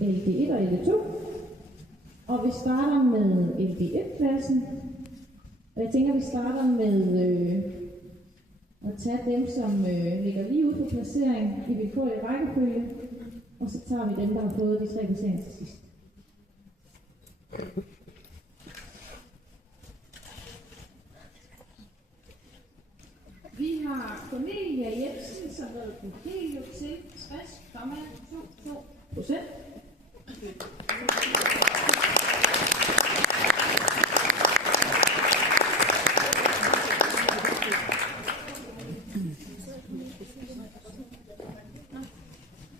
LD1 og LD2. Og vi starter med LD1-klassen. Og jeg tænker, vi starter med at tage dem, som ligger lige ude på placering i vilkårlig rækkefølge. Og så tager vi dem, der har fået de 3 placeringer til sidst. Vi har Cornelia Jensen, som har været på Helio til 60,22%.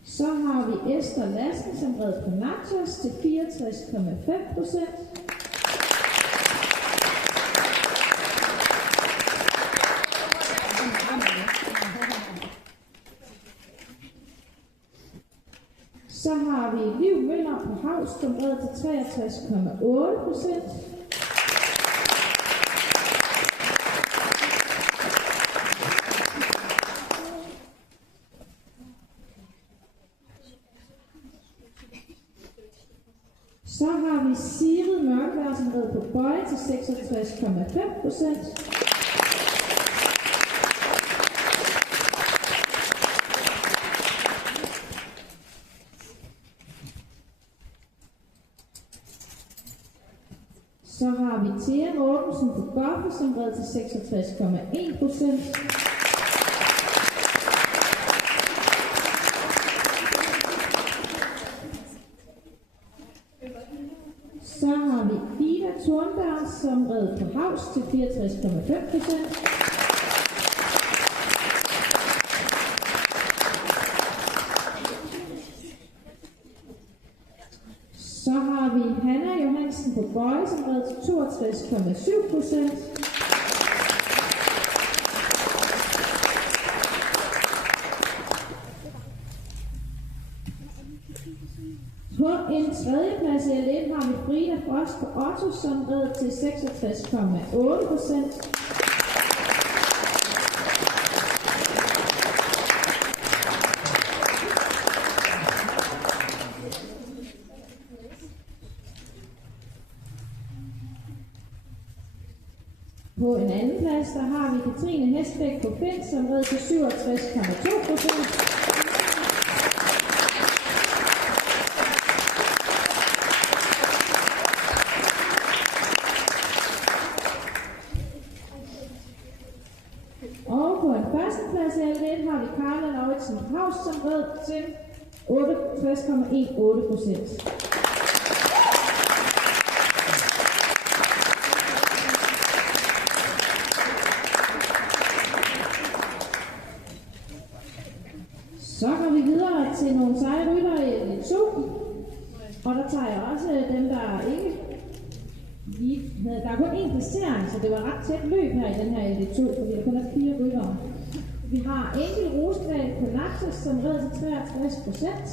Så har vi Esther Lassen, som red på Natos til 64,5%. Så har vi Liv Møller på Havs, som red til 63,8%. Så har vi Sigrid Mørkvær, som red på Bøje til 66,5%. Så har vi Thea Mortensen på Goffe, som red til 66,1%. Så har vi Ida Thornberg, som red på Havs til 64,5%. Så har vi Hanna Johansen på Bøje, som red til 62,7%. På en tredjeplads i L1 har vi Frida Frost på Otto, som red til 66,8%. På en anden plads, der har vi Katrine Hestbæk på Find, som red til 67,2%. Og på en førsteplads i L1 har vi Karla Lauritsen Havs, som red til 68,18%. Så går vi videre til nogle seje ryttere i L2. Og der tager jeg også dem, der ikke lige havde. Der er kun én placering, så det var ret tæt løb her i den her L2, fordi der kun er 4 ryttere. Vi har Angel Rosdal på Naxos, som red til 63%.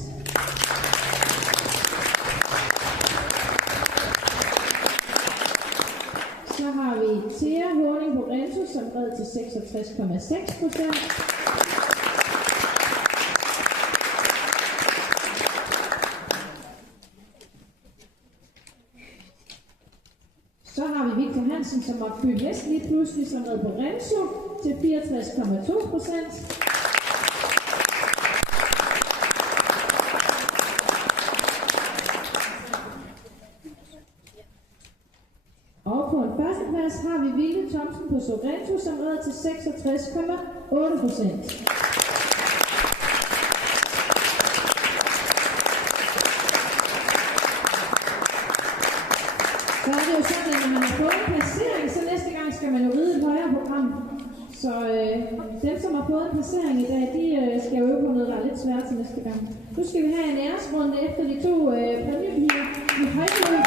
Så har vi Thea Horning på Renzo, som red til 66,6%. Så har vi Victor Hansen, som var fyldt hest lige pludselig, som red på Renzo til 64,2%. Og på en førsteplads har vi Ville Thomsen på Sorrento, som red til 66,8%. Så er det jo sådan, at når man har fået en placering, så næste gang skal man jo ride et højere program. Så dem, som har fået en placering i dag, de skal øve på noget, der er lidt svært til næste gang. Nu skal vi have en æresrunde efter de 2 præmiepiger i højløb.